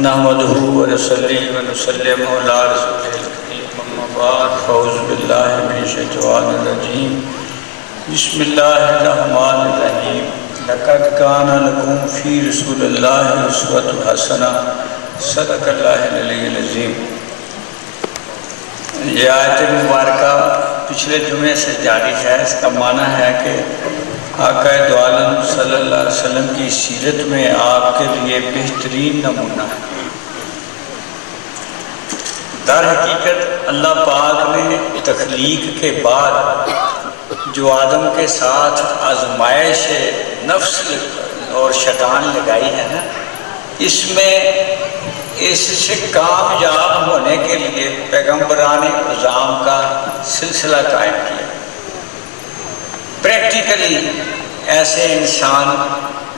نحمدہ ونصلی ونسلم علی رسولہ الکریم اما بعد فاعوذ باللہ من الشیطان الرجیم بسم اللہ الرحمن الرحیم لقد کان لکم فی رسول اللہ اسوۃ حسنہ صدق اللہ العلی العظیم۔ یہ آیت مبارکہ پچھلے جمعے سے جاری ہے۔ اس کا معنی ہے کہ آقا دو عالم صلی اللہ علیہ وسلم کی سیرت میں آپ کے لیے بہترین نمونہ ہے۔ در حقیقت اللہ پاک نے تخلیق کے بعد جو آدم کے ساتھ آزمائش نفس اور شیطان لگائی ہے نا، اس میں اس سے کامیاب ہونے کے لیے پیغمبران اعظام کا سلسلہ قائم کیا۔ پریکٹیکلی ایسے انسان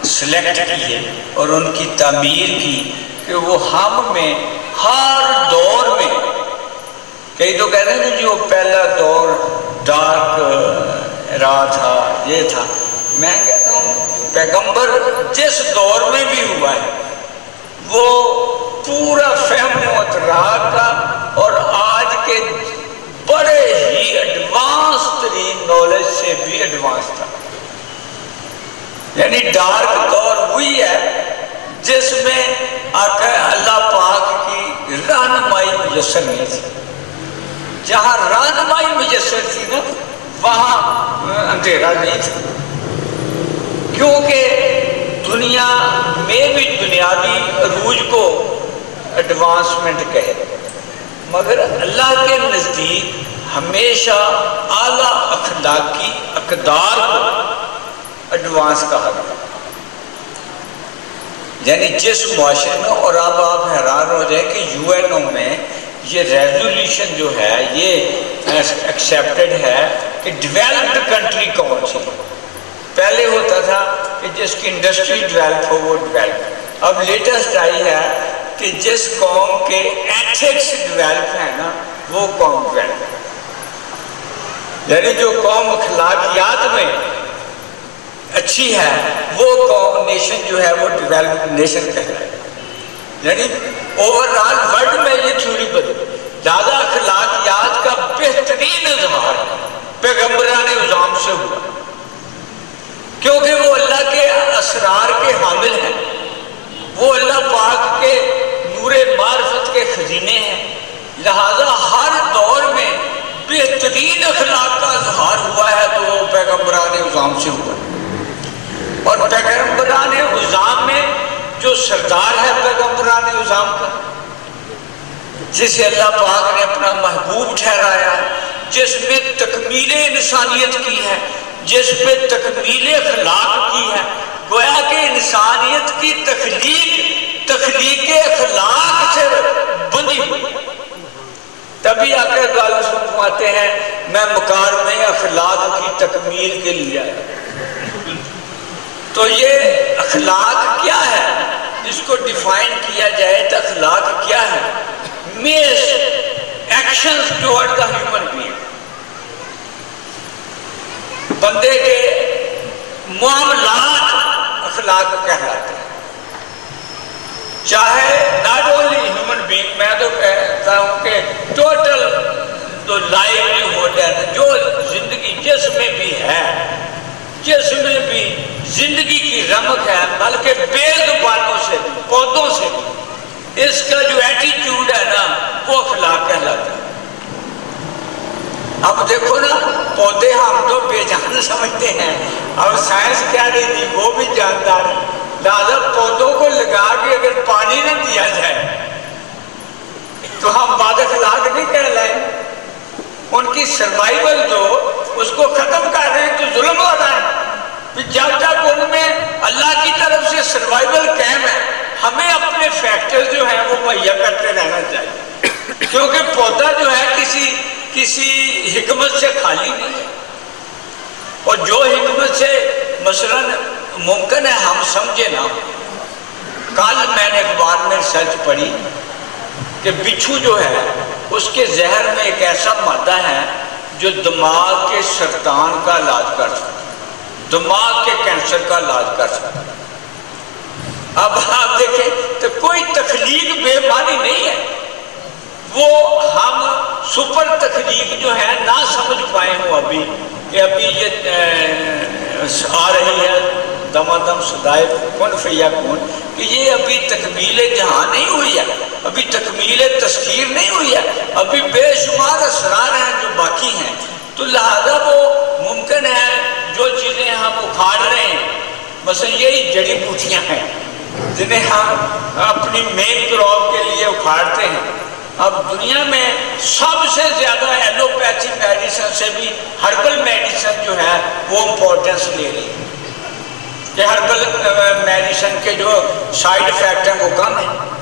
سلیکٹ کیے اور ان کی تعمیر کی کہ وہ ہم میں ہر دور میں، کئی تو کہتے ہیں کہ جو پہلا دور ڈارک رہا تھا، یہ تھا، میں کہتا ہوں پیغمبر جس دور میں بھی ہوا ہے وہ پورا فہم و ادراک کا اور آج کے بڑے ہی ایڈوانس ترین نالج سے بھی ایڈوانس تھا۔ یعنی ڈارک دور وہی ہے جس میں آقا اللہ پاک کی رہنمائی میسر نہیں تھی۔ جہاں رہنمائی میسر تھی نا وہاں اندھیرا نہیں تھا، کیونکہ دنیا میں بھی دنیاوی عروج کو ایڈوانسمنٹ کہے، مگر اللہ کے نزدیک ہمیشہ اعلیٰ اخلاقی اقدار کو ایڈوانس کہا گیا۔ یعنی جس معاشرے میں، اور اب آپ حیران ہو جائیں کہ یو این او میں یہ ریزولوشن جو ہے یہ ایکسیپٹڈ ہے کہ ڈیولپڈ کنٹری کون سی۔ پہلے ہوتا تھا کہ جس کی انڈسٹری ڈیولپ ہو وہ ڈیولپ، اب لیٹسٹ آئی ہے کہ جس قوم کے ایتھکس ڈیولپ ہیں نا وہ قوم ڈیولپ ہے۔ یعنی جو قوم اخلاقیات میں اچھی ہے وہ قوم نیشن جو ہے وہ ڈیولپ نیشن کہلائے۔ یعنی اوورآل ورلڈ میں یہ تھیوری بدلی، لہذا اخلاقیات کا بہترین اظہار پیغمبران اعظام سے ہوا، کیونکہ وہ اللہ کے اسرار کے حامل ہیں، وہ اللہ پاک کے نور معرفت کے خزینے ہیں، لہذا ہر دور میں بہترین اخلاق کا اظہار ہوا ہے تو وہ پیغمبران اعظام سے ہوا۔ اور پیغمبران اعظام میں جو سردار ہے پیغمبران اعظام کا، جسے اللہ پاک نے اپنا محبوب ٹھہرایا، جس میں تکمیل انسانیت کی ہے، جس پہ تکمیل اخلاق کی ہے، گویا کہ انسانیت کی تخلیق اخلاق سے بندی ہوئی۔ تبھی آقا دو عالم فرماتے ہیں میں مکارم اخلاق کی تکمیل کے لیے آیا۔ تو یہ اخلاق کیا ہے، اس کو ڈیفائن کیا جائے تو اخلاق کیا ہے؟ میز actions towards the human being, بندے کے معاملات اخلاق کہلاتے ہیں۔ چاہے ناٹ اونلی ہیومن بینگ، میں تو کہتا ہوں کہ ٹوٹل جو لائیولیہوڈ ہے، جو زندگی جس میں بھی ہے، جس میں بھی زندگی کی رمق ہے، بلکہ بے زبانوں سے بھی، پودوں سے بھی، اس کا جو ایٹیٹیوڈ ہے نا وہ اخلاق کہلاتا ہے۔ اب دیکھو نا، پودے ہم تو بے جان سمجھتے ہیں، اور سائنس کیا رہی تھی وہ بھی جاندار ہے، لہذا پودوں کو لگا کے اگر پانی نہ دیا جائے تو ہم بد اخلاق نہیں کہلائیں۔ ان کی سروائیول جو اس کو ختم کر رہے ہیں تو ظلم ہو رہا ہے۔ جب تک ان میں اللہ کی طرف سے سروائیول قائم ہے، ہمیں اپنے فیکٹرز جو ہیں وہ مہیا کرتے رہنا چاہیے، کیونکہ پودا جو ہے کسی حکمت سے خالی نہیں ہے، اور جو حکمت سے مثلاً ممکن ہے ہم سمجھے نہ ہو۔ کل میں نے اخبار میں ریسرچ پڑھی کہ بچھو جو ہے اس کے زہر میں ایک ایسا مادہ ہے جو دماغ کے سرطان کا علاج کر سکتا ہے، دماغ کے کینسر کا علاج کر سکتا ہے۔ اب آپ دیکھیں تو کوئی تخلیق سپر تخلیق جو ہے نہ سمجھ پائے ہوں ابھی کہ ابھی یہ آ رہی ہے دمادم صدائے کن فیکون، کہ یہ ابھی تکمیل جہاں نہیں ہوئی ہے، ابھی تکمیل تذکیر نہیں ہوئی ہے، ابھی بے شمار اسرار ہیں جو باقی ہیں. تو لہذا وہ ممکن ہے جو چیزیں ہم اکھاڑ رہے ہیں، مثلا یہی جڑی بوٹیاں ہیں جنہیں ہم اپنی مین کراپ کے لیے اکھاڑتے ہیں. اب دنیا میں سب سے زیادہ ایلوپیتھی میڈیسن سے بھی ہربل میڈیسن جو ہے وہ امپورٹنس لے رہی ہے کہ ہربل میڈیسن کے جو سائیڈ افیکٹ ہیں وہ کم ہیں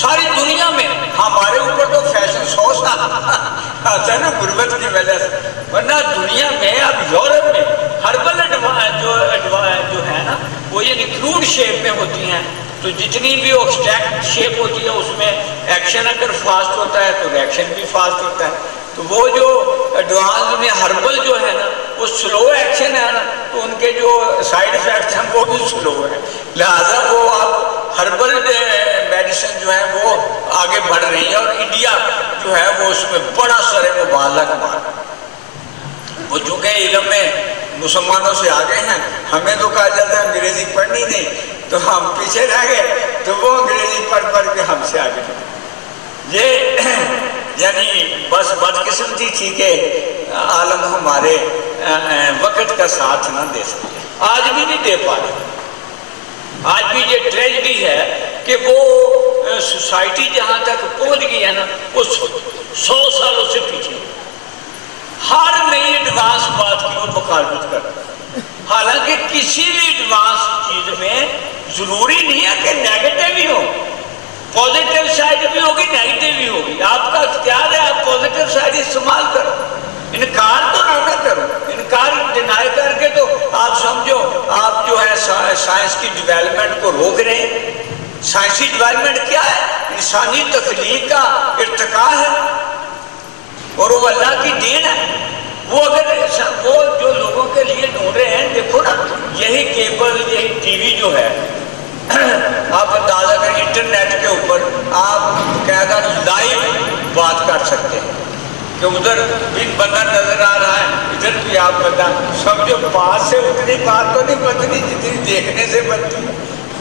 ساری دنیا میں. ہمارے اوپر تو فیشن سوس آتا ہے نا غربت کی وجہ سے، ورنہ دنیا میں اب یورپ میں ہربل جو ہے نا وہ یہ کروڈ شیپ میں ہوتی ہیں. تو جتنی بھی ایکسٹریکٹ شیپ ہوتی ہے اس میں ایکشن اگر فاسٹ ہوتا ہے تو ریئیکشن بھی فاسٹ ہوتا ہے. تو وہ جو ایڈوانس میں ہربل جو ہے نا وہ سلو ایکشن ہے نا، تو ان کے جو سائیڈ افیکٹس ہیں وہ بھی سلو ہیں. لہٰذا وہ اب ہربل میڈیسن جو ہے وہ آگے بڑھ رہی ہے، اور انڈیا جو ہے وہ اس میں بڑا سر مبالغہ کما. وہ چونکہ علم میں مسلمانوں سے آگے ہیں، ہمیں تو کہا جاتا ہے انگریزی پڑھنی نہیں، تو ہم پیچھے رہ گئے، تو وہ انگریزی پڑھ کے ہم سے آگے بڑھے. یہ یعنی بس بدقسمتی تھی کہ عالم ہمارے وقت کا ساتھ نہ دے سکتے، آج بھی نہیں دے پا رہے. آج بھی یہ ٹریجڈی ہے کہ وہ سوسائٹی جہاں تک پہنچ گئی ہے نا وہ 100 سالوں سے پیچھے، ہر نئی ایڈوانس بات کی وہ مخالفت کرتا ہے. حالانکہ کسی بھی ایڈوانس چیز میں ضروری نہیں ہے کہ نیگیٹو ہی ہو، پازیٹیو سائڈ بھی ہوگی نیگیٹو بھی ہوگی. آپ کا اختیار ہے، آپ پازیٹیو سائڈ استعمال کرو، انکار تو نہ کرو. انکار ڈینائی کر کے تو آپ سمجھو آپ جو ہے سائنس کی ڈیولپمنٹ کو روک رہے ہیں. سائنسی ڈیولپمنٹ کیا ہے؟ انسانی تخلیق کا ارتقاء ہے اور وہ اللہ کی دین ہے. وہ اگر وہ جو لوگوں کے لیے ڈھونڈ رہے ہیں، دیکھو نا یہی کیبل یہی ٹی وی جو ہے، آپ اندازہ کریں انٹرنیٹ کے اوپر آپ باقاعدہ لائیو بات کر سکتے ہیں کہ ادھر بھی بندہ نظر آ رہا ہے، ادھر بھی آپ بندہ سمجھو. پاس سے اتنی بات تو نہیں بنتی جتنی دیکھنے سے بنتی ہے،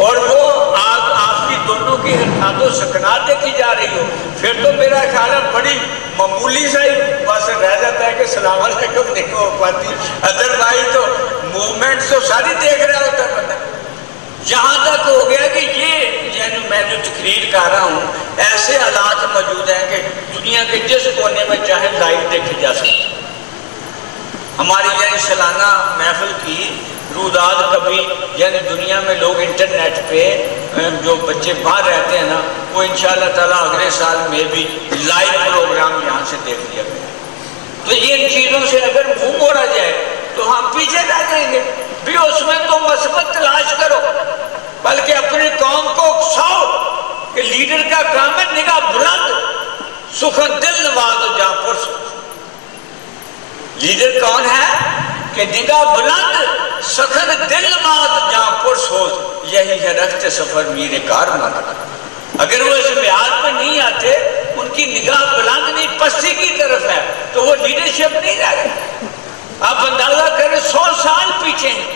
اور وہ آپ کی دونوں کی حرکات و سکنات دیکھی جا رہی ہو، پھر تو میرا خیال ہے بڑی معمولی سا ہی بس رہ جاتا ہے کہ سلام علیکم نہیں ہو پاتی. ادروائز تو موومنٹ تو ساری دیکھ رہا ہوتا ہے بندہ. یہاں تک ہو گیا کہ یہ یعنی میں جو تقریر کر رہا ہوں ایسے حالات موجود ہیں کہ دنیا کے جس کونے میں چاہے لائیو دیکھے جا سکتے. ہماری یعنی سالانہ محفل کی روداد کبھی یعنی دنیا میں لوگ انٹرنیٹ پہ جو بچے باہر رہتے ہیں نا وہ انشاءاللہ تعالیٰ اگلے سال میں بھی لائیو پروگرام یہاں سے دیکھ لیا گیا. تو یہ چیزوں سے اگر منہ موڑا جائے تو ہم پیچھے رہ جائیں گے. بھی اس میں تو مثبت تلاش کرو، بلکہ اپنی قوم کو اکساؤ کہ لیڈر کا کام ہے نگاہ بلند سخن دل نواز جا پرس. لیڈر کون ہے کہ نگاہ بلند سخن دل نواز جا پرس ہو، یہی ہے رخت سفر میرے کار مانا. اگر وہ اس میعاد پہ نہیں آتے، ان کی نگاہ بلند نہیں پستی کی طرف ہے، تو وہ لیڈرشپ نہیں رہ گئی. آپ اندازہ کریں 100 سال پیچھے ہیں،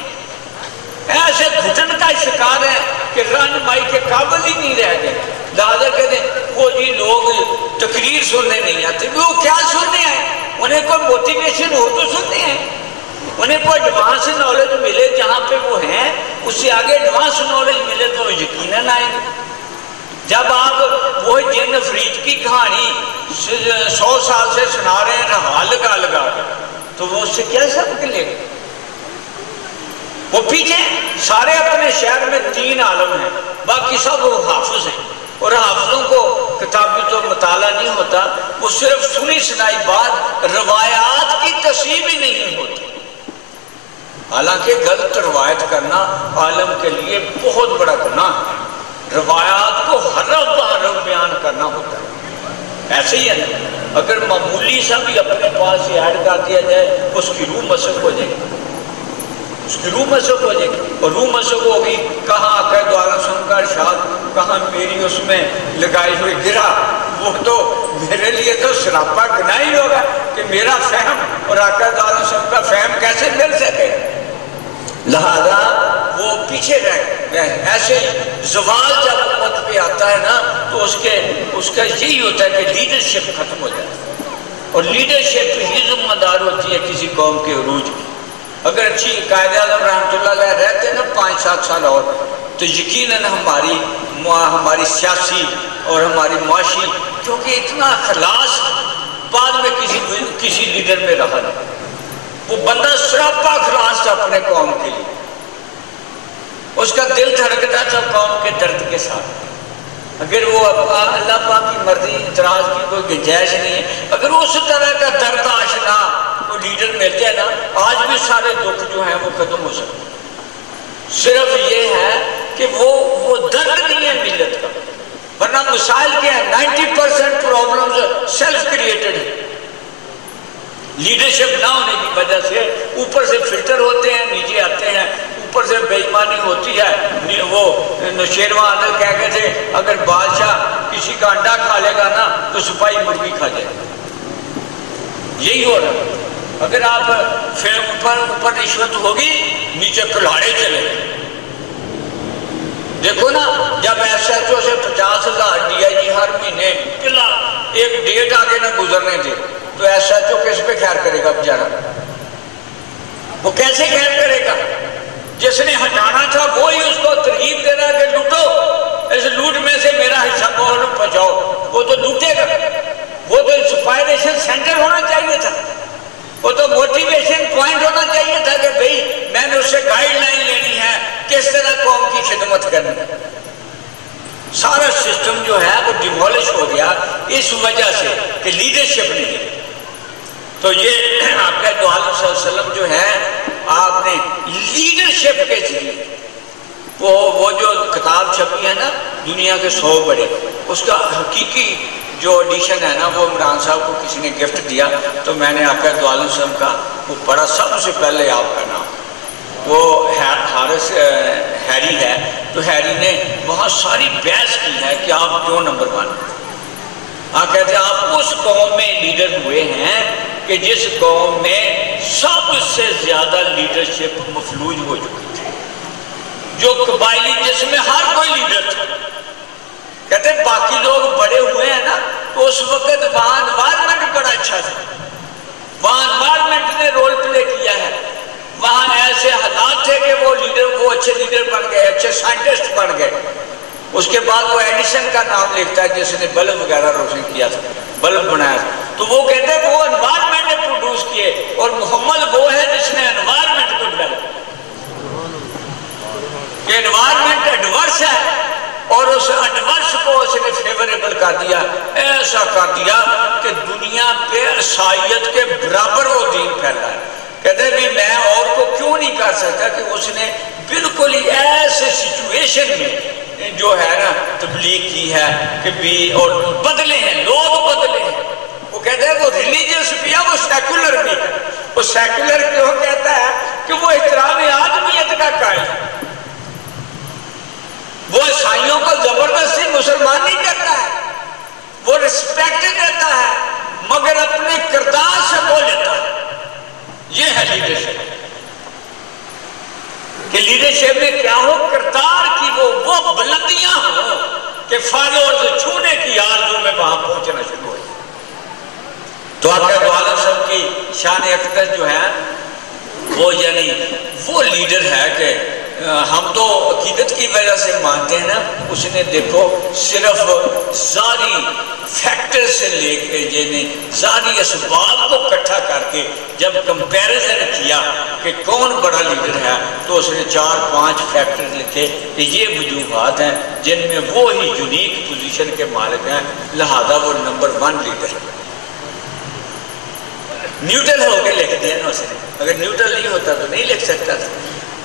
ایسے گھٹن کا شکار ہے کہ رہنمائی کے قابل ہی نہیں رہ گئے. لہٰذا کہتے ہیں وہ جی لوگ تقریر سننے نہیں آتے. وہ کیا سننے آئے؟ انہیں کوئی موٹیویشن ہو تو سننے آئے، انہیں کوئی ایڈوانس نالج ملے جہاں پہ وہ ہیں، اس سے آگے ایڈوانس نالج ملے تو وہ یقیناً آئیں گے. جب آپ وہ جن افریت کی کہانی 100 سال سے سنا رہے ہیں رہا لگا لگا تو وہ اس سے کیا سبق لے گا؟ وہ پیچھے سارے اپنے شہر میں 3 عالم ہیں، باقی سب وہ حافظ ہیں، اور حافظوں کو کتابی تو مطالعہ نہیں ہوتا، وہ صرف سنی سنائی بات روایات کی تصحیح بھی نہیں ہوتی. حالانکہ غلط روایت کرنا عالم کے لیے بہت بڑا گناہ ہے. روایات کو حرف بحرف بیان کرنا ہوتا ہے. ایسے ہی ہے نا، اگر معمولی سا بھی اپنے پاس سے ایڈ کر دیا جائے اس کی روح مسق ہو جائے گی، اس کی روح مسق ہو جائے گی. اور روح مسق ہوگی کہاں عقائد دوارا سن کر شاد، کہاں میری اس میں لگائی ہوئی گرا وہ تو میرے لیے تو سراپا گناہ ہی ہوگا کہ میرا فہم اور آقا صلی اللہ علیہ وسلم کا فہم کیسے مل سکے. لہذا وہ پیچھے رہ ایسے زوال جب امت پہ آتا ہے نا تو اس کا یہی ہوتا ہے کہ لیڈرشپ ختم ہو جاتی ہے، اور لیڈرشپ ہی ذمہ دار ہوتی ہے کسی قوم کے عروج کی. اگر اچھی قائد اعظم رحمۃ اللہ علیہ رہتے نا 5-7 سال اور تو یقیناً ہماری سیاسی اور ہماری معاشی، کیونکہ اتنا اخلاص بعد میں کسی لیڈر میں رہا نہیں. وہ بندہ سراپا اخلاص تھا اپنے قوم کے لیے، اس کا دل دھڑکتا تھا قوم کے درد کے ساتھ. اگر وہ اللہ پاک کی مرضی اعتراض کی کوئی گنجائش نہیں ہے، اگر اس طرح کا درد آشنا کوئی لیڈر ملتے ہیں نا، آج بھی سارے دکھ جو ہیں وہ ختم ہو سکتے ہیں. صرف یہ ہے کہ وہ درد نہیں ہے ملت کا، ورنہ مسائل کیا ہے؟ 90% پرابلمز سیلف کریٹڈ ہیں. لیڈرشپ نہ ہونے کی وجہ سے اوپر سے فلٹر ہوتے ہیں، نیچے آتے ہیں، اوپر سے بے ایمانی ہوتی ہے. وہ نوشیروان عادل کہہ گئے تھے اگر بادشاہ کسی کا انڈا کھا لے گا نا تو سپاہی مرغی کھا جائے گا. یہی ہو رہا ہے. اگر آپ پھر اوپر رشوت ہوگی نیچے کلاڑے چلے گئے. دیکھو نا جب ایس ایچ او سے 50,000 ڈی آئی جی ہر مہینے پلا ایک ڈیٹ آگے نہ گزرنے دے تو ایس ایچ او کس پہ خیر کرے گا بیچارہ؟ وہ کیسے خیر کرے گا؟ جس نے ہٹانا تھا وہی اس کو ترغیب دے رہا کہ لوٹو، اس لوٹ میں سے میرا حصہ بہت پہنچاؤ. وہ تو لوٹے گا. وہ تو انسپائریشن سینٹر ہونا چاہیے تھا، وہ تو موٹیویشن پوائنٹ ہونا چاہیے تھا کہ بھئی میں نے اس سے گائیڈ لائن لینی ہے کس طرح قوم کی خدمت کرنی ہے. سارا سسٹم جو ہے وہ ڈیمولش ہو گیا اس وجہ سے کہ لیڈرشپ نہیں ہے. تو یہ آپ کا دو عالم صلی اللہ علیہ وسلم جو ہے آپ نے لیڈرشپ کے ذریعے وہ جو کتاب چھپی ہے نا دنیا کے 100 بڑے، اس کا حقیقی جو ایڈیشن ہے نا وہ عمران صاحب کو کسی نے گفٹ دیا تو میں نے آقا دو عالم صلی اللہ علیہ وسلم کا وہ پڑھا. سب سے پہلے آپ کا نام وہ حارث ہیری ہے، تو ہیری نے بہت ساری بحث کی ہے کہ آپ کیوں نمبر 1. آپ کہتے ہیں آپ اس قوم میں لیڈر ہوئے ہیں کہ جس قوم میں سب سے زیادہ لیڈرشپ مفلوج ہو چکی تھی، جو قبائلی جس میں ہر کوئی لیڈر تھا. کہتے ہیں باقی لوگ بڑے ہوئے ہیں نا تو اس وقت وہاں انوائرمنٹ بڑا اچھا تھا، وہاں انوائرمنٹ نے رول پلے کیا ہے، وہاں ایسے حالات تھے کہ وہ اچھے لیڈر بن گئے، اچھے سائنٹسٹ بن گئے. اس کے بعد وہ ایڈیسن کا نام لکھتا ہے جس نے بلب وغیرہ روشن کیا تھا، بلب بنایا تھا. تو وہ کہتے ہیں وہ انوائرمنٹ نے پروڈیوس کیے، اور محمد وہ ہے جس نے انوائرمنٹ کو ڈیولپ کہ انوائرمنٹ ایڈورس ہے اور اس ایڈورس کو اس نے فیوریبل کر دیا، ایسا کر دیا کہ دنیا پہ عیسائیت کے برابر وہ دین پھیلا ہے. کہتے ہیں بھی میں اور کو کیوں نہیں کر سکتا کہ اس نے بالکل ہی ایسے سچویشن میں جو ہے نا تبلیغ کی ہے کہ بھی اور بدلے ہیں، لوگ بدلے ہیں. وہ کہتے ہیں وہ ریلیجیس بھی ہے، وہ سیکولر بھی ہے. وہ سیکولر کیوں کہتا ہے کہ وہ احترام آدمیت کا قائل ہے. وہ عیسائیوں کو زبردستی مسلمان نہیں کرتا ہے، وہ رسپیکٹ دیتا ہے مگر اپنے کردار سے بول لیتا ہے. یہ ہے لیڈرشپ کہ لیڈرشپ میں کیا ہو، کردار کی وہ بلندیاں ہو کہ فالوورز چھونے کی آرزو میں وہاں پہنچنا شروع ہو. تو آپ کا دو عالم صاحب کی شان اقدس جو ہے وہ یعنی وہ لیڈر ہے کہ ہم تو عقیدت کی وجہ سے مانتے ہیں نا. اس نے دیکھو صرف ظاہری فیکٹر سے لے کے یعنی ظاہری اسباب کو اکٹھا کر کے جب کمپیریزن کیا کہ کون بڑا لیڈر ہے تو اس نے 4-5 فیکٹر لکھے کہ یہ وجوہات ہیں جن میں وہ ہی یونیک پوزیشن کے مالک ہیں، لہذا وہ نمبر 1 لیڈر ہے. نیوٹرل ہو کے لکھ دیا نا اس نے، اگر نیوٹرل نہیں ہوتا تو نہیں لکھ سکتا تھا.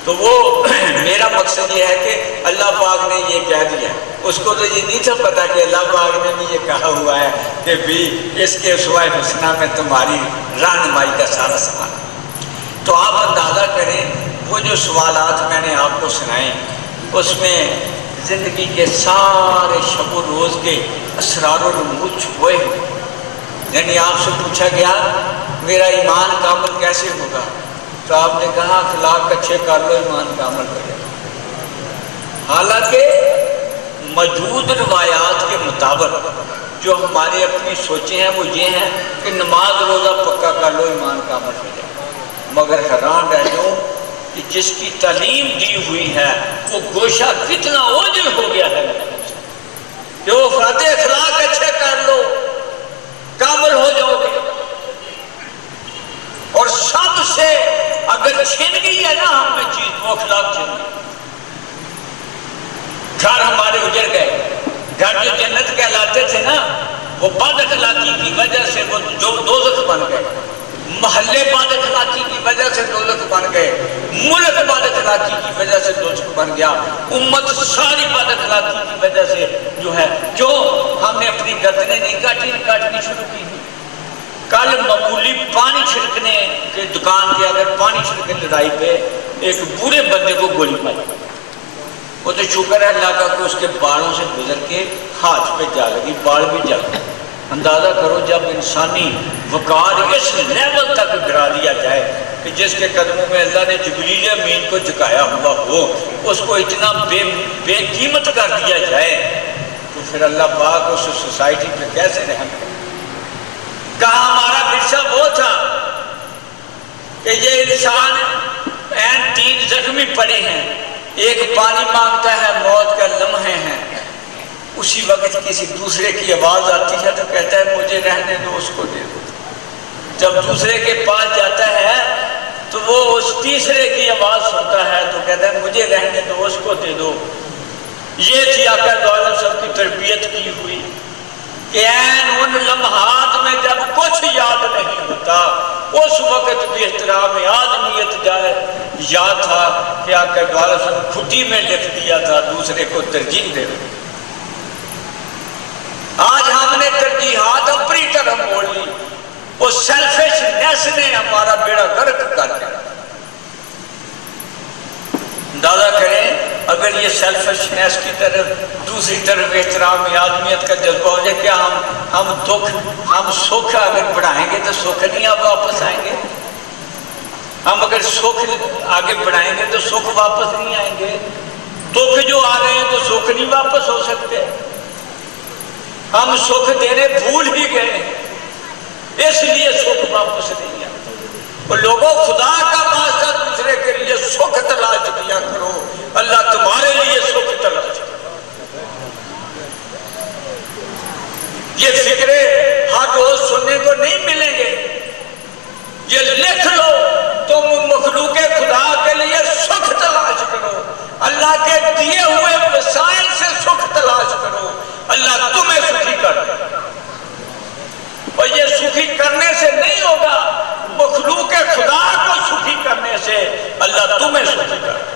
تو وہ میرا مقصد یہ ہے کہ اللہ پاک نے یہ کہہ دیا، اس کو تو یہ نہیں تھا پتا کہ اللہ پاک نے بھی یہ کہا ہوا ہے کہ بھی اس کے اسوائے حسنہ میں تمہاری رہنمائی کا سارا سوال. تو آپ اندازہ کریں وہ جو سوالات میں نے آپ کو سنائے اس میں زندگی کے سارے شب و روز کے اسرار و رموز چھپوئے ہیں. یعنی آپ سے پوچھا گیا میرا ایمان کامل کیسے ہوگا، تو آپ نے کہا اخلاق اچھے کر لو ایمان کامل ہو جائے. حالانکہ موجود روایات کے مطابق جو ہماری اپنی سوچیں ہیں وہ یہ ہیں کہ نماز روزہ پکا کر لو ایمان کامل ہو جائے. مگر حیران رہ جاؤ کہ جس کی تعلیم دی ہوئی ہے وہ گوشہ کتنا اوجھل ہو گیا ہے کہ وہ فرماتے اخلاق اچھے کر لو کامل ہو جاؤ گے. اور سب سے اگر چھن گئی ہے نا ہم میں چیز وہ اخلاق چھن گئی. گھر ہمارے اجڑ گئے، گھر جو جنت کہلاتے تھے نا وہ بد اخلاقی کی وجہ سے وہ جو دوزخ بن گئے. محلے بد اخلاقی کی وجہ سے دوزخ بن گئے، ملک بد اخلاقی کی وجہ سے دوزخ بن گیا، امت ساری بد اخلاقی کی وجہ سے جو ہے جو ہم نے اپنی گردنیں نہیں کاٹنی شروع کی. کل معمولی پانی چھڑکنے کے دکان کے اگر پانی چھڑکنے لڑائی پہ ایک بوڑھے بندے کو گولی ماری، وہ تو شکر ہے اللہ کا کہ اس کے بالوں سے گزر کے ہاتھ پہ جا لگی، بال بھی جا گئی. اندازہ کرو جب انسانی وقار اس لیول تک گرا دیا جائے کہ جس کے قدموں میں اللہ نے جبریل امین کو جھکایا ہوا ہو اس کو اتنا بے قیمت کر دیا جائے تو پھر اللہ پاک اس سوسائٹی پہ کیسے رحم کرے. کہاں ہمارا ورثہ وہ تھا کہ یہ انسان این تین زخمی پڑے ہیں، ایک پانی مانگتا ہے، موت کا لمحے ہیں، اسی وقت کسی دوسرے کی آواز آتی ہے تو کہتا ہے مجھے رہنے دو اس کو دے دو. جب دوسرے کے پاس جاتا ہے تو وہ اس تیسرے کی آواز سنتا ہے تو کہتا ہے مجھے رہنے دو اس کو دے دو. یہ تھی آقا دو عالم صاحب کی تربیت کی ہوئی کہ این ان لمحات میں جب کچھ یاد نہیں ہوتا اس وقت بھی احترام آدمیت یاد تھا کہ آقا دو عالم صاحب کھٹی میں لکھ دیا تھا دوسرے کو ترجیح دے دو. آج ہم نے ترجیحات اپنی طرف موڑ لی، وہ سیلفشنس نے ہمارا بیڑا غرق کر دیا. اندازہ کریں اگر یہ سیلفشنس کی طرف دوسری طرف احترام آدمیت کا جذبہ ہو جائے کیا ہم سکھ اگر بڑھائیں گے تو سکھ نہیں آپ واپس آئیں گے؟ ہم اگر سکھ آگے بڑھائیں گے تو سکھ واپس نہیں آئیں گے؟ دکھ جو آ رہے ہیں تو سکھ نہیں واپس ہو سکتے. ہم سکھ دینے بھول ہی گئے اس لیے سکھ واپس نہیں آتے. اور لوگوں خدا کا واسطہ دوسرے کے لیے سکھ تلاش کیا کرو، اللہ تمہارے لیے سکھ تلاش کرو. یہ فکرے ہر روز سننے کو نہیں ملیں گے. یہ لکھ لو تم مخلوق خدا کے لیے سکھ تلاش کرو، اللہ کے دیے ہوئے وسائل سے سکھ تلاش کرو، اللہ تمہیں سکھی کر دے. اور یہ سکھی کرنے سے نہیں ہوگا، مخلوق خدا کو سکھی کرنے سے اللہ تمہیں سکھی کر دے.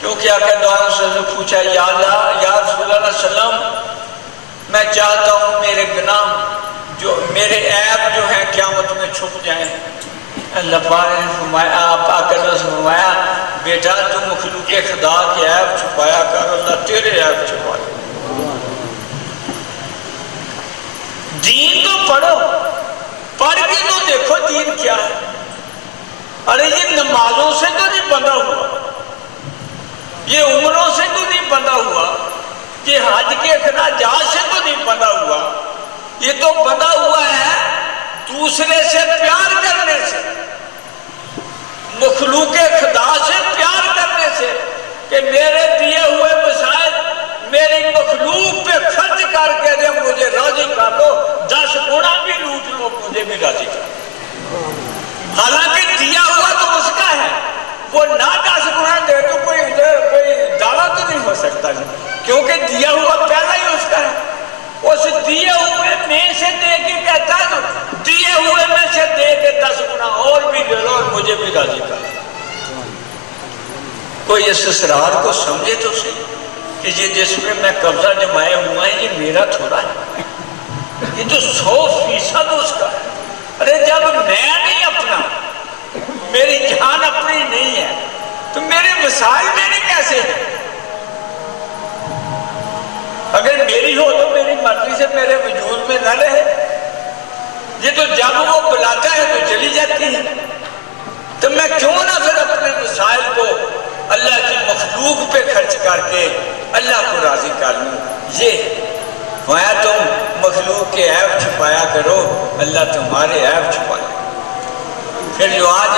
کیونکہ آقا دو عالم سے پوچھا یا اللہ یا رسول اللہ علیہ وسلم میں چاہتا ہوں میرے گناہ جو میرے عیب جو ہیں قیامت میں چھپ جائیں. اللہ پاک نے فرمایا آپ آقا نے فرمایا بیٹا تم مخلوق خدا کے عیب چھپایا کر اللہ تیرے عیب چھپائے. دین تو پڑھو، پڑھ کے تو دیکھو دین کیا ہے. ارے یہ نمازوں سے تو نہیں بندھا ہوا، یہ عمروں سے تو نہیں بندھا ہوا، یہ حج کے اخراجات سے تو نہیں بندھا ہوا. یہ تو بندھا ہوا ہے دوسرے سے پیار کرنے سے، مخلوق خدا سے پیار کرنے سے کہ میرے دیے ہوئے وسائل میری مخلوق پہ خرچ کر کے دے مجھے راضی کر دو، 10 گنا بھی لوٹ لو مجھے بھی راضی کر دو. حالانکہ دیا ہوا تو اس کا ہے، وہ نہ 10 گنا دے تو کوئی دعویٰ تو نہیں ہو سکتا کیونکہ دیا ہوا پہلا ہی اس کا ہے. اس دیے ہوئے میں سے دے کے کہتا ہے دیے ہوئے میں سے دے کے 10 گنا اور بھی لے لو اور مجھے بھی راضی کر دو. کوئی اس اسرار کو سمجھے تو صحیح کہ یہ جس میں میں قبضہ جمائے ہوا ہے یہ میرا تھوڑا ہے، یہ تو 100% اس کا ہے. ارے جب میں نہیں اپنا، میری جان اپنی نہیں ہے تو میرے وسائل میرے کیسے ہیں؟ اگر میری ہو تو میری مرضی سے میرے وجود میں نہ رہے، یہ تو جب وہ بلاتا ہے تو چلی جاتی ہے، تو میں کیوں نہ پھر اپنے وسائل کو اللہ کی مخلوق پہ خرچ کر کے اللہ کو راضی کر لوں۔ یہ فرمایا تم مخلوق کے عیب چھپایا کرو، اللہ تمہارے عیب چھپائے۔ پھر جو آج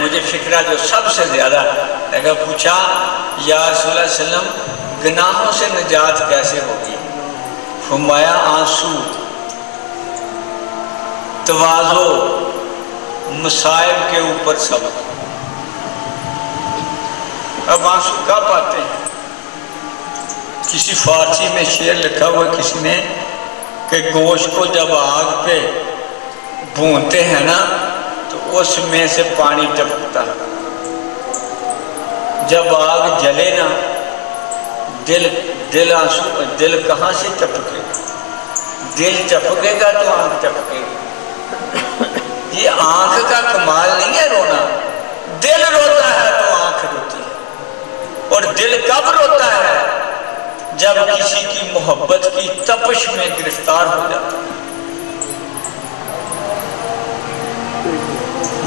مجھے فکرہ جو سب سے زیادہ لگا، پوچھا یا رسول اللہ علیہ وسلم گناہوں سے نجات کیسے ہوگی؟ فرمایا آنسو، تواضع، مصائب کے اوپر صبر۔ اب آنسو کب آتے ہیں؟ کسی فارسی میں شعر لکھا ہوا کسی نے کہ گوشت کو جب آگ پہ بھونتے ہیں نا تو اس میں سے پانی ٹپکتا ہے، جب آگ جلے نا دل کہاں سے ٹپکے گا؟ دل ٹپکے گا تو آنکھ ٹپکے گا۔ یہ آنکھ کا کمال نہیں ہے رونا، دل روتا ہے تو آنکھ روتی ہے۔ اور دل کب روتا ہے؟ جب کسی کی محبت کی تپش میں گرفتار ہو جاتا ہے۔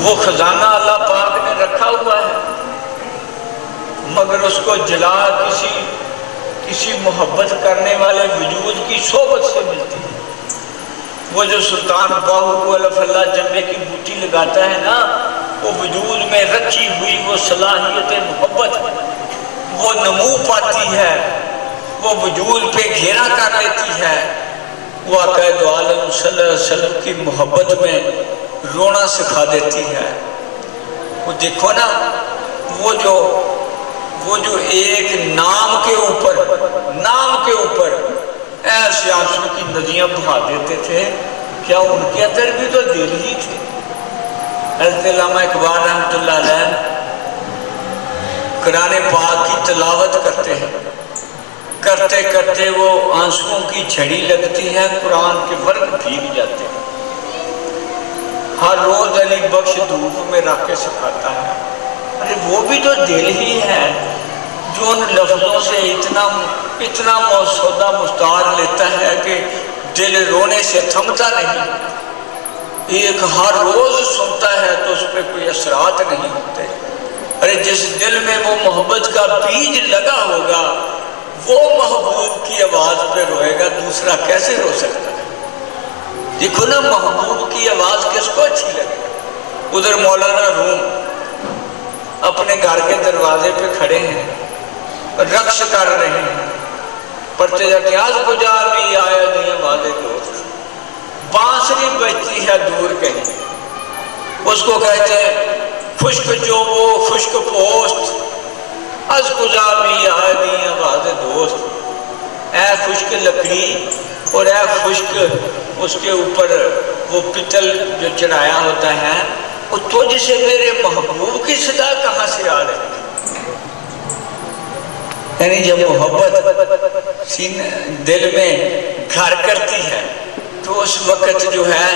وہ خزانہ اللہ پاک نے رکھا ہوا ہے، مگر اس کو جلا کسی محبت کرنے والے وجود کی صحبت سے ملتی ہے۔ وہ جو سلطان باہو کو اللہ جنبے کی بوٹی لگاتا ہے نا، وہ وجود میں رکھی ہوئی وہ صلاحیت محبت وہ نمو پاتی ہے، وہ وجود پہ گھیرا کر لیتی ہے۔ وہ عقائد عالم صلی اللہ علیہ وسلم کی محبت میں رونا سکھا دیتی ہے۔ وہ دیکھو نا، وہ جو ایک نام کے اوپر ایسے آنسو کی ندیاں بہا دیتے تھے، کیا ان کے اندر بھی تو دل ہی تھے؟ حضرت علامہ اقبال رحمۃ اللہ علیہ قرآن پاک کی تلاوت کرتے ہیں، کرتے کرتے وہ آنسوؤں کی جھڑی لگتی ہے، قرآن کے ورق بھیگ جاتے ہیں۔ ہر روز علی بخش دھوپ میں رکھ کے سکھاتا ہے۔ ارے وہ بھی تو دل ہی ہے جو ان لفظوں سے اتنا موسودہ مستعار لیتا ہے کہ دل رونے سے تھمتا نہیں، ایک ہر روز سنتا ہے تو اس پہ کوئی اثرات نہیں ہوتے۔ ارے جس دل میں وہ محبت کا بیج لگا ہوگا وہ محبوب کی آواز پہ روئے گا، دوسرا کیسے رو سکتا ہے؟ دیکھو نا، محبوب کی آواز کس کو اچھی لگے؟ ادھر مولانا روم اپنے گھر کے دروازے پہ کھڑے ہیں، رقص کر رہے ہیں، پڑھتے جاتے آج گجار بھی آیا نہیں ہمارے دوست، بانسری بجتی ہے دور کہیں، اس کو کہتے ہیں خشک جو وہ خشک پوست، از گجار بھی آیا نہیں ہمارے دوست۔ اے خشک لکڑی اور اے خشک اس کے اوپر وہ پتل جو چڑھایا ہوتا ہے، وہ تجھ سے میرے محبوب کی صدا کہاں سے آ رہی ہے؟ یعنی جب محبت دل میں گھر کرتی ہے تو اس وقت جو ہے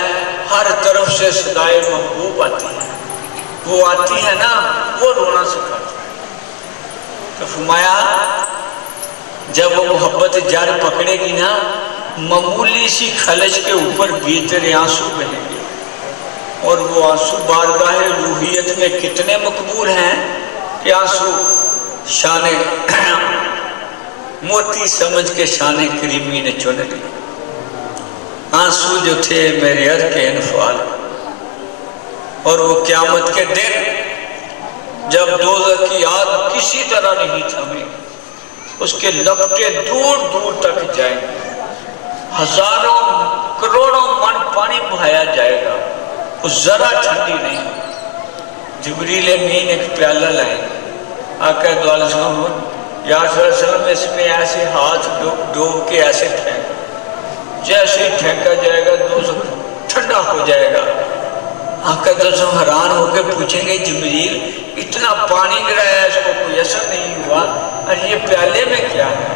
ہر طرف سے صدائے محبوب آتی ہے، وہ آتی ہے نا، وہ رونا سکھاتی ہے۔ تو فرمایا جب وہ محبت جڑ پکڑے گی نا، معمولی سی خلش کے اوپر بھی تیرے آنسو بہیں گے، اور وہ آنسو بارگاہ روحیت میں کتنے مقبول ہیں کہ آنسو شان موتی سمجھ کے شان کریمی نے چن لی۔ آنسو جو تھے میرے عرض کے انفعال، اور وہ قیامت کے دن جب دوزخ کی آگ کسی طرح نہیں تھمی، اس کے لپٹے دور دور تک جائیں گے، ہزاروں کروڑوں من پانی بہایا جائے گا، وہ ذرا ٹھنڈی نہیں۔ جبریل امین ایک پیالہ لائیں، آقا دو علیہ وسلم یا رسول اللہ علیہ وسلم اس میں ایسے ہاتھ ڈوب کے ایسے پھینک، جیسے پھینکا جائے گا دوزخ ٹھنڈا ہو جائے گا۔ آقا دو علیہ وسلم حیران ہو کے پوچھیں گے جبریل اتنا پانی گرایا اس کو کوئی اثر نہیں ہوا، اور یہ پیالے میں کیا ہے؟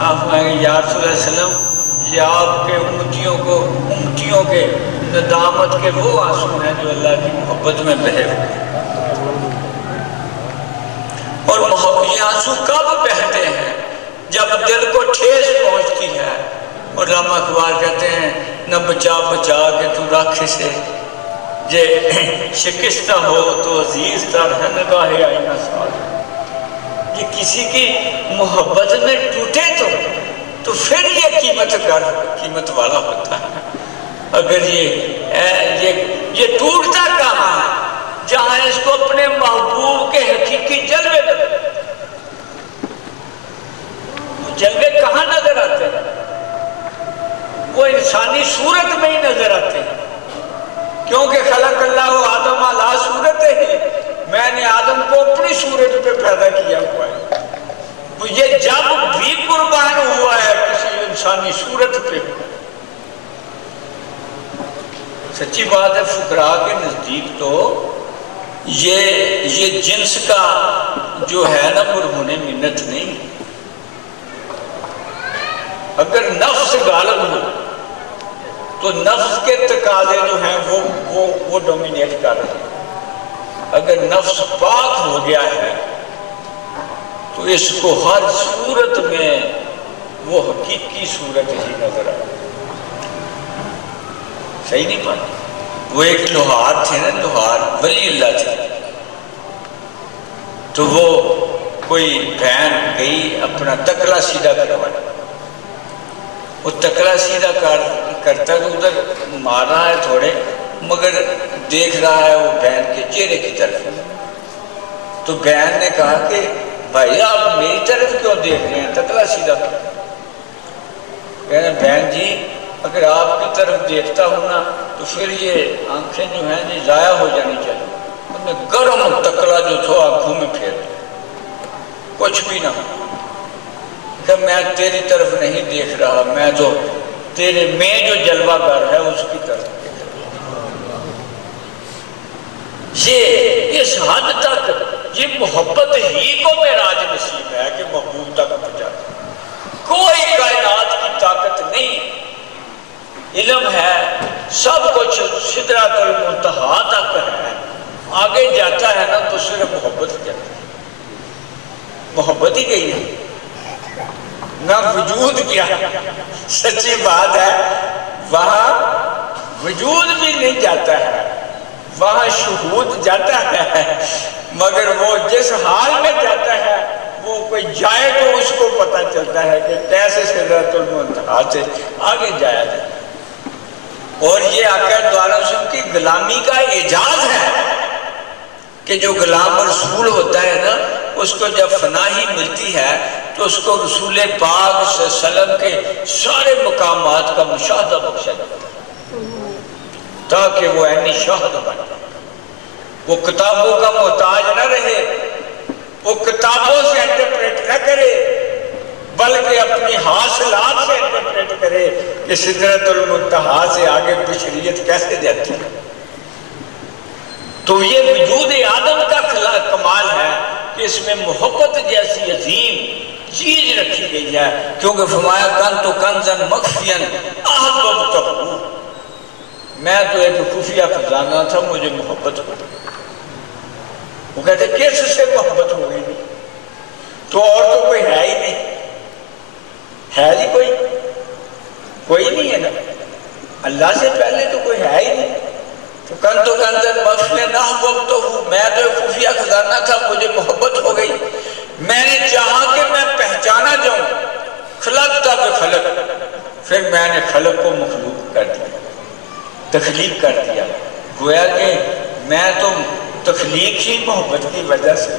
آپ کہیں گے یا رسول اللہ علیہ وسلم یہ آپ کے امتیوں کے ندامت کے وہ آنسو ہیں جو اللہ کی محبت میں بہے ہوئے۔ اور یہ آنسو کب بہتے ہیں؟ جب دل کو ٹھیس پہنچتی ہے، اور علامہ اقبال کہتے ہیں نہ بچا بچا کے تو رکھ سے، جے شکستہ ہو تو عزیز تر ہے نگاہ آئینہ ساز۔ یہ کسی کی محبت میں ٹوٹے تو پھر یہ قیمت والا ہوتا ہے۔ اگر یہ ٹوٹتا کہاں ہے جہاں اس کو اپنے محبوب کے حقیقی جلوے نظر، جلوے کہاں نظر آتے ہیں؟ وہ انسانی صورت میں ہی نظر آتے ہیں، کیونکہ خلق اللہ آدم علی صورت ہی، میں نے آدم کو اپنی صورت پہ پیدا کیا ہوا ہے۔ تو یہ جب بھی قربان ہوا ہے کسی انسانی صورت پہ، سچی بات ہے فقراء کے نزدیک تو یہ جنس کا جو ہے نا مرہون منت نہیں۔ اگر نفس غالب ہو تو نفس کے تقاضے جو ہیں وہ ڈومینیٹ کر رہے ہیں۔ اگر نفس پاک ہو گیا ہے تو اس کو ہر صورت میں وہ حقیقی صورت ہی نظر آئے۔ صحیح نہیں بات؟ وہ ایک لوہار تھے نا، لوہار ولی اللہ تھے، تو وہ کوئی بہن گئی اپنا تکلا سیدھا کروانے، وہ تکلا سیدھا کرتا تو ادھر مار رہا ہے تھوڑے، مگر دیکھ رہا ہے وہ بہن کے چہرے کی طرف۔ تو بہن نے کہا کہ بھائی آپ میری طرف کیوں دیکھ رہے ہیں، تکلا سیدھا کر۔ کہنے بہن جی اگر آپ کی طرف دیکھتا ہوں نا تو پھر یہ آنکھیں جو ہیں یہ ضائع ہو جانی چاہیے۔ انہوں نے گرم تکلا جو تھا آنکھوں میں پھیر دیا، کچھ بھی نہ ہو، کہ میں تیری طرف نہیں دیکھ رہا، میں تو تیرے میں جو جلوہ گر ہے اس کی طرف دیکھ رہا۔ یہ اس حد تک یہ محبت ہی کو معراج نصیب ہے کہ محبوب تک پہنچا۔ کوئی کائنات کی طاقت نہیں، علم ہے، سب کچھ سدرۃ المنتہا تک ہے، آگے جاتا ہے نا تو صرف محبت جاتی ہے، محبت ہی گئی ہے نہ وجود کیا۔ سچی بات ہے وہاں وجود بھی نہیں جاتا ہے، وہاں شہود جاتا ہے، مگر وہ جس حال میں جاتا ہے وہ کوئی جائے تو اس کو پتہ چلتا ہے کہ کیسے سدرۃ المنتہا سے آگے جایا جائے۔ اور یہ آقا دو عالم وسلم کی غلامی کا اعجاز ہے کہ جو غلام رسول ہوتا ہے نا اس کو جب فنا ہی ملتی ہے تو اس کو رسول پاک صلی اللہ علیہ وسلم کے سارے مقامات کا مشاہدہ بخشا جاتا ہے تاکہ وہ عینی شاہد بن جائے، وہ کتابوں کا محتاج نہ رہے، وہ کتابوں سے انٹرپریٹ نہ کرے بلکہ اپنی حاصلات سے انٹرپریٹ کرے کہ سدرۃ المنتہا سے آگے بشریت کیسے جاتی ہے۔ تو یہ وجود آدم کا کمال ہے کہ اس میں محبت جیسی عظیم چیز رکھی گئی ہے، کیونکہ فرمایا کنت کنزا مخفیا احببتہ، میں تو ایک خفیہ خزانہ تھا، مجھے محبت ہو گئی۔ وہ کہتے کس سے محبت ہو گئی؟ تو اور تو کوئی ہے ہی نہیں، ہے جی کوئی نہیں ہے نا، اللہ سے پہلے تو کوئی ہے ہی نہیں۔ تو کنت کنزا مخفیا احببتہ، میں تو ایک خفیہ خزانہ تھا، مجھے محبت ہو گئی۔ میں نے چاہا کہ میں پہچانا جاؤں، خلقتا بخلق، پھر میں نے خلق کو مخلوق کر دیا، تخلیق کر دیا، گویا کہ میں تو تخلیق ہی محبت کی وجہ سے،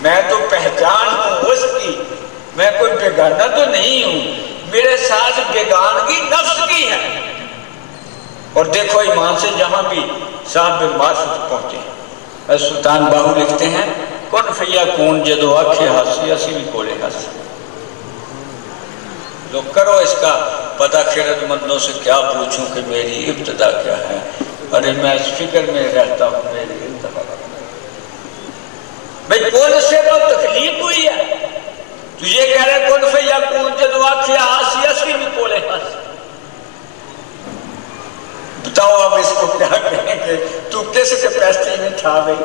میں تو پہچان ہوں اس کی، میں کوئی بیگانہ تو نہیں ہوں، میرے ساتھ بیگانگی نفس کی ہے۔ اور دیکھو ایمان سے جہاں بھی صاحب معرفت پہنچے، سلطان باہو لکھتے ہیں کن فیکون جدو آنکھیں ہنسی اسی بھی کولے ہنسی۔ لوگ کرو اس کا پتہ خیرت مندوں سے کیا پوچھوں کہ میری ابتدا کیا ہے، ارے میں اس فکر میں رہتا ہوں میری ابتدا۔ بھئی کون سے تو تخلیق ہوئی ہے، تو یہ کہہ رہے کن فیکون جدو آنکھیں ہنسی اسی بھی کولے ہنسی۔ بتاؤ اب اس کو کیا کہیں کہ تو کس کیپیسٹی میں تھا بھئی؟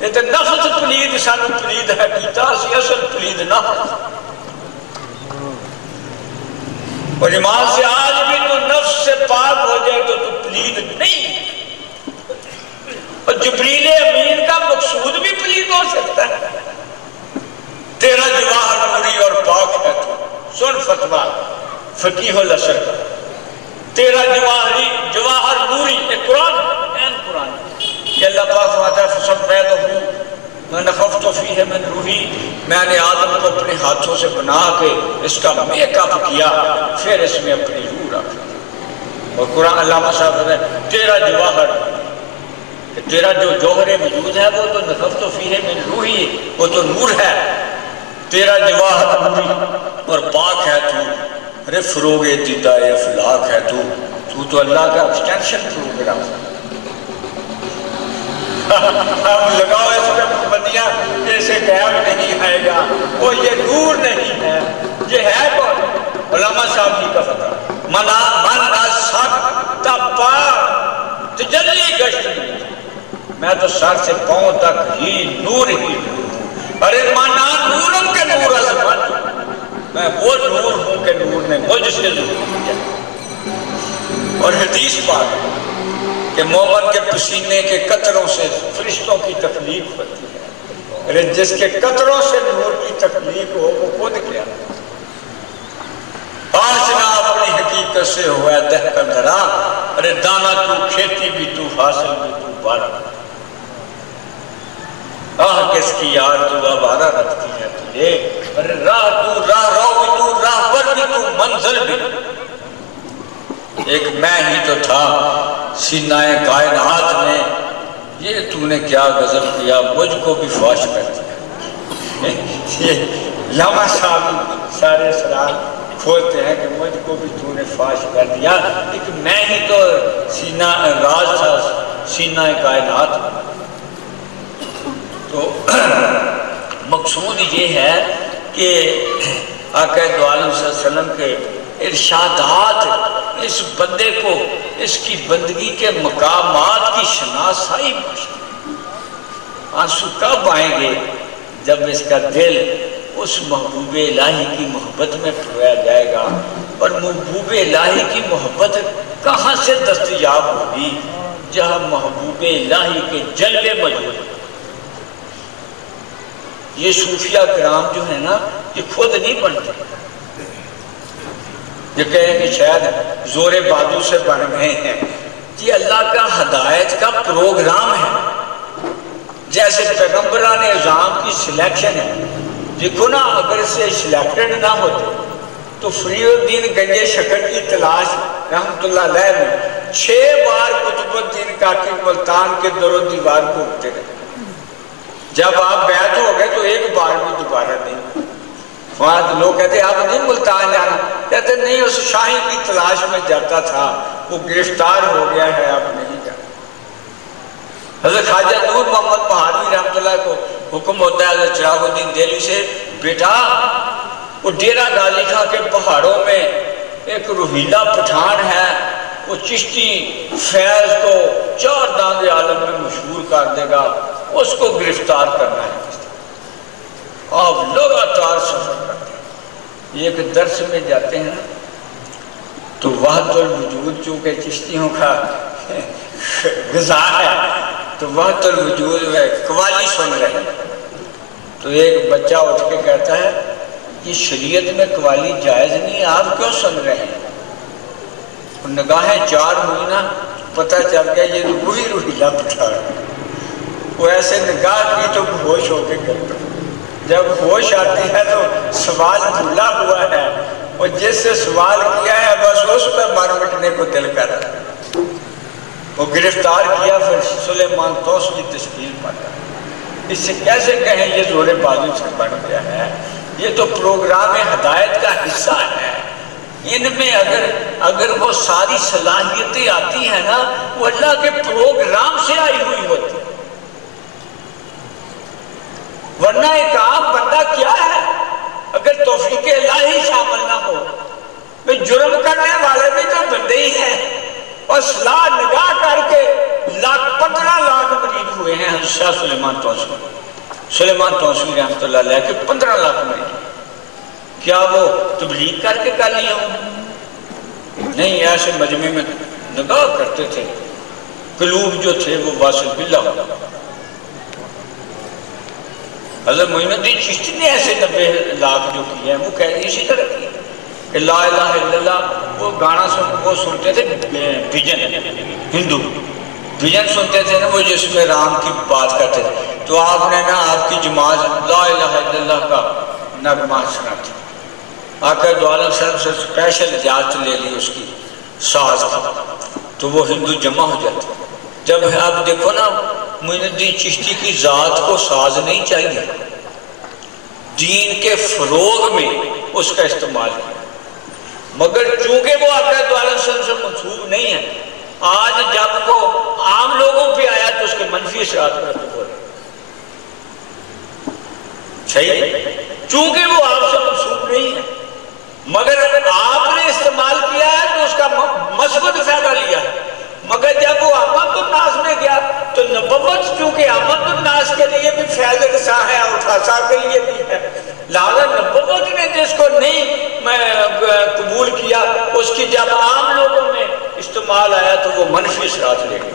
یہ تو نفس پلید سانو پلید ہے کیتا، اسی اصل پلید نہ اور ایمان سے آج بھی تو نفس سے پاک ہو جائے تو پلید نہیں. اور جبریل امین کا مقصود بھی پلید ہو سکتا ہے. تیرا جواہر نوری اور پاک ہے تو سن فتویٰ فقیہ الاسر کا. تیرا جواہر نوری یہ قرآن کہ اللہ پاک فرماتا ہے فَسَبَّحْتُهُ وَنَفَخْتُ فِيهِ مِنْ رُوحِي. میں نے آدم کو اپنے ہاتھوں سے بنا کے اس کا میک اپ کیا پھر اس میں اپنی روح رکھا. اور قرآن علامہ صاحب کہتے ہیں تیرا جواہر تیرا جو جوہر وجود ہے وہ تو نفخت فیہ من روحی وہ تو نور ہے. تیرا جواہر نوری اور پاک ہے تو. ارے فروغ دیدہ افلاق ہے تو اللہ کا ایکسٹینشن پروگرام. اب لگاؤ اس میں پابندیاں جیسے غیب نہیں آئے گا وہ یہ نور نہیں ہے یہ ہے کون. علامہ صاحب جی کا فتح من سب تپا تجلی گشت نہیں. میں تو سر سے پاؤں تک ہی نور ہوں. ارے مانا نورم کے نور ازمت میں وہ نور ہوں کہ نور نے مجھ سے ضرور کیا. اور حدیث بات کہ مومن کے پسینے کے قطروں سے فرشتوں کی تخلیق ہوتی ہے. ارے جس کے قطروں سے نور کی تخلیق ہو وہ خود کیا. آشنا اپنی حقیقت سے ہوا ہے دہ کر دھرا. ارے دانا تو کھیتی بھی تو حاصل بھی تو بارہ. کس کی یار تو آوارہ رکھتی ہے تجھے. ارے راہ تو راہ رو بھی تو راہ پر بھی تو منزل بھی. ایک میں ہی تو تھا سینہ کائنات میں یہ تو نے کیا غضب کیا مجھ کو بھی فاش کر دیا. یہ علامہ صاحب سارے اسرار کھولتے ہیں کہ مجھ کو بھی تو نے فاش کر دیا. ایک میں ہی تو سینہ راز تھا سینہ کائنات. تو مقصود یہ ہے کہ آقا دو عالم صلی اللہ علیہ وسلم کے ارشادات اس بندے کو اس کی بندگی کے مقامات کی شناسائی بخشتی. آنسو کب آئیں گے جب اس کا دل اس محبوب الہی کی محبت میں پھرویا جائے گا. اور محبوب الہی کی محبت کہاں سے دستیاب ہوگی جہاں محبوب الہی کے جلوے موجود ہیں. یہ صوفیہ کرام جو ہے نا یہ خود نہیں بنتے. یہ کہیں کہ شاید زور بازو سے بن گئے ہیں. یہ اللہ کا ہدایت کا پروگرام ہے. جیسے پیغمبران اعظام کی سلیکشن ہے. دیکھو نا اگر سے سلیکٹڈ نہ ہوتے تو فری الدین گنجے شکر کی تلاش رحمت اللہ علیہ میں 6 بار قطب الدین کاکی ملتان کے در و دیوار کو اٹھتے رہے. جب آپ بیعت ہو گئے تو ایک بار بھی دوبارہ نہیں. وہاں لوگ کہتے ہیں آپ نہیں ملتان جانا. کہتے نہیں اس شاہی کی تلاش میں جاتا تھا وہ گرفتار ہو گیا ہے آپ نہیں جانا. حضرت خواجہ نور محمد بہاروی رحمت اللہ کو حکم ہوتا ہے حضرت چراغ الدین دہلوی سے بیٹا وہ ڈیرہ غازی خاں کے پہاڑوں میں ایک روحیلا پٹھان ہے وہ چشتی فیض کو 4 دانگ عالم میں مشہور کر دے گا اس کو گرفتار کرنا ہے. آپ لگاتار سفر کرتے ہیں. ایک درس میں جاتے ہیں تو وحدت الوجود چونکہ چشتیوں کا غذا ہے تو وحدت الوجود میں قوالی سن رہے ہیں. تو ایک بچہ اٹھ کے کہتا ہے یہ شریعت میں قوالی جائز نہیں آپ کیوں سن رہے ہیں. نگاہیں 4 ہوئی نا پتہ چل گیا یہ وہی روحیلا پٹھان ہے. وہ ایسے نگاہ کی تو ہوش ہو کے کرتا. جب ہوش آتی ہے تو سوال بھولا ہوا ہے اور جس سے سوال کیا ہے بس اس پہ مر مٹنے کو دل کر رہا ہے. وہ گرفتار کیا پھر سلیمان توس کی تشکیل پاتا. اس سے کیسے کہیں یہ زور بازو سے بن گیا ہے. یہ تو پروگرام ہدایت کا حصہ ہے. ان میں اگر وہ ساری صلاحیتیں آتی ہیں نا وہ اللہ کے پروگرام سے آئی ہوئی ہوتی. ورنہ ایک عام بندہ کیا ہے اگر توفیق الہی شامل نہ ہو. جرم کرنے والے بھی تو بندے ہی ہیں اور صلاح نگاہ کر کے 15 لاکھ مریض ہوئے ہیں. شاہ سلیمان توسوی رحمت اللہ علیہ کے 15 لاکھ مریض. کیا وہ تبلیغ کر کے کر لیا ہوں نہیں ایسے مجمع میں نگاہ کرتے تھے، قلوب جو تھے وہ واصل باللہ. حضرت معین الدین چشتی نے ایسے 90 لاکھ جو کیے ہیں وہ کہہ اسی طرح کی کہ لا الہ الا اللہ. وہ گانا وہ سنتے تھے بھجن، ہندو بھجن سنتے تھے نا، وہ جس میں رام کی بات کرتے تھے، تو آپ نے نا آپ کی جماعت لا الہ الا اللہ کا نغمہ سنا تھا. آقا دو عالم صاحب سے اسپیشل اجازت لے لی اس کی ساز کی، تو وہ ہندو جمع ہو جاتے. جب آپ دیکھو نا معین الدین چشتی کی ذات کو ساز نہیں چاہیے، دین کے فروغ میں اس کا استعمال کیا، مگر چونکہ وہ آقا دو عالم صاحب سے منسوب نہیں ہے، آج جب وہ عام لوگوں پہ آیا تو اس کے منفی اثرات کرتے ہو رہے. صحیح، چونکہ وہ آپ سے منسوب نہیں ہے مگر آپ نے استعمال کیا ہے تو اس کا مثبت فائدہ لیا ہے. مگر جب وہ احمد الناس میں گیا تو نبوت چونکہ احمد الناس کے لیے بھی فیض رساں ہے اور خاصا کے لیے بھی ہے، لہذا نبوت نے جس کو نہیں قبول کیا اس کی جب عام لوگوں میں استعمال آیا تو وہ منفی اثرات لے گئے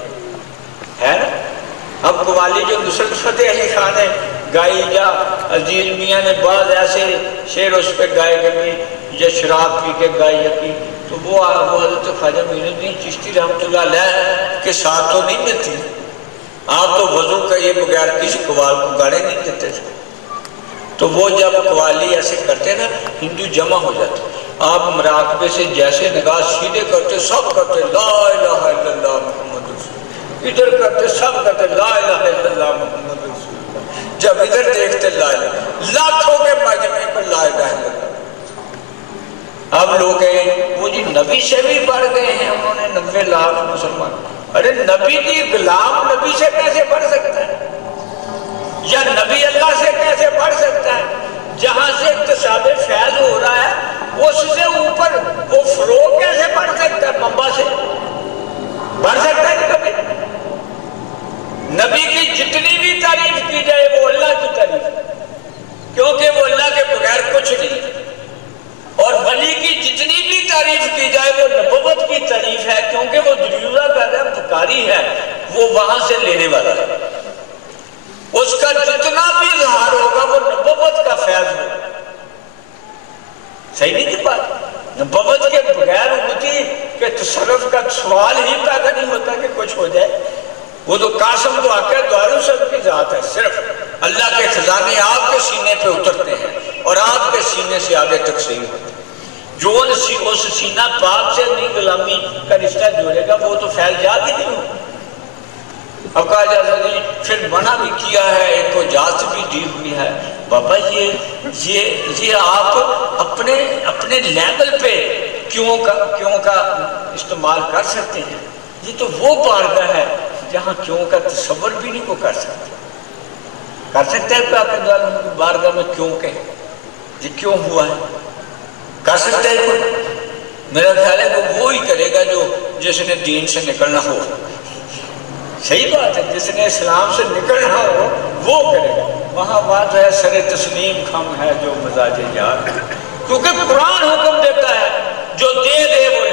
ہے نا. اب قوالی جو نصرت فتح علی خان نے گائی یا عزیز میاں نے بعض ایسے شعر اس پہ گائے گئے یا شراب پی کے گائی کی، تو وہ حضرت خواجہ معین الدین چشتی رحمۃ اللہ علیہ کے ساتھ تو نہیں ملتی. آپ تو وضو کا یہ بغیر کسی قوال کو گاڑے نہیں دیتے تھے. تو وہ جب قوالی ایسے کرتے نا ہندو جمع ہو جاتے، آپ مراقبے سے جیسے نگاہ سیدھے کرتے سب کرتے لا الہ الا اللہ محمد رسول اللہ، ادھر کرتے سب کرتے لا الہ الا اللہ محمد رسول اللہ، جب ادھر دیکھتے لا الہ، لاکھوں کے مجمع پر لا الہ الا اللہ. اب لوگ ہیں وہ جی نبی سے بھی بڑھ گئے ہیں، انہوں نے 90 لاکھ مسلمان. ارے نبی کی غلام نبی سے کیسے بڑھ سکتا ہے، یا نبی اللہ سے کیسے بڑھ سکتا ہے؟ جہاں سے اکتساب فیض ہو رہا ہے اس سے اوپر وہ فروغ کیسے بڑھ سکتا ہے؟ منبع سے بڑھ سکتا ہے کبھی؟ نبی کی جتنی بھی تعریف کی جائے وہ اللہ کی تعریف ہے، کیونکہ وہ اللہ کے بغیر کچھ نہیں. اور ولی کی جتنی بھی تعریف کی جائے وہ نبوت کی تعریف ہے، کیونکہ وہ دریوزہ کا ہے، بکاری ہے، وہ وہاں سے لینے والا ہے. اس کا جتنا بھی اظہار ہوگا وہ نبوت کا فیض ہوگا. صحیح نہیں کی بات؟ نبوت کے بغیر امتی کے تصرف کا سوال ہی پیدا نہیں ہوتا کہ کچھ ہو جائے. وہ تو قاسم تو آقا دو عالم صاحب کی ذات ہے، صرف اللہ کے خزانے آپ کے سینے پہ اترتے ہیں اور آپ کے سینے سے آگے تک صحیح ہوتے ہیں. جو اس سینہ پاک سے نہیں غلامی کا رشتہ جوڑے گا وہ تو فیض یاد ہی نہیں ہوگا. اب کہا جاتا ہے پھر منع بھی کیا ہے، ایک کو اجازت بھی دی ہوئی ہے. بابا یہ آپ اپنے لیول پہ کیوں کا استعمال کر سکتے ہیں. یہ تو وہ بارگاہ ہے جہاں کیوں کا تصور بھی نہیں کو کر سکتے. کر سکتے ہیں کہ بارگاہ میں کیوں کہیں یہ کیوں ہوا ہے؟ کر سکتے ہیں کوئی؟ میرا خیال ہے کہ وہی کرے گا جو جس نے دین سے نکلنا ہو. صحیح بات ہے، جس نے اسلام سے نکلنا ہو وہ کرے گا. وہاں بات ہے سر تسلیم خم ہے جو مزاج یار، کیونکہ قرآن حکم دیتا ہے جو دے دے وہ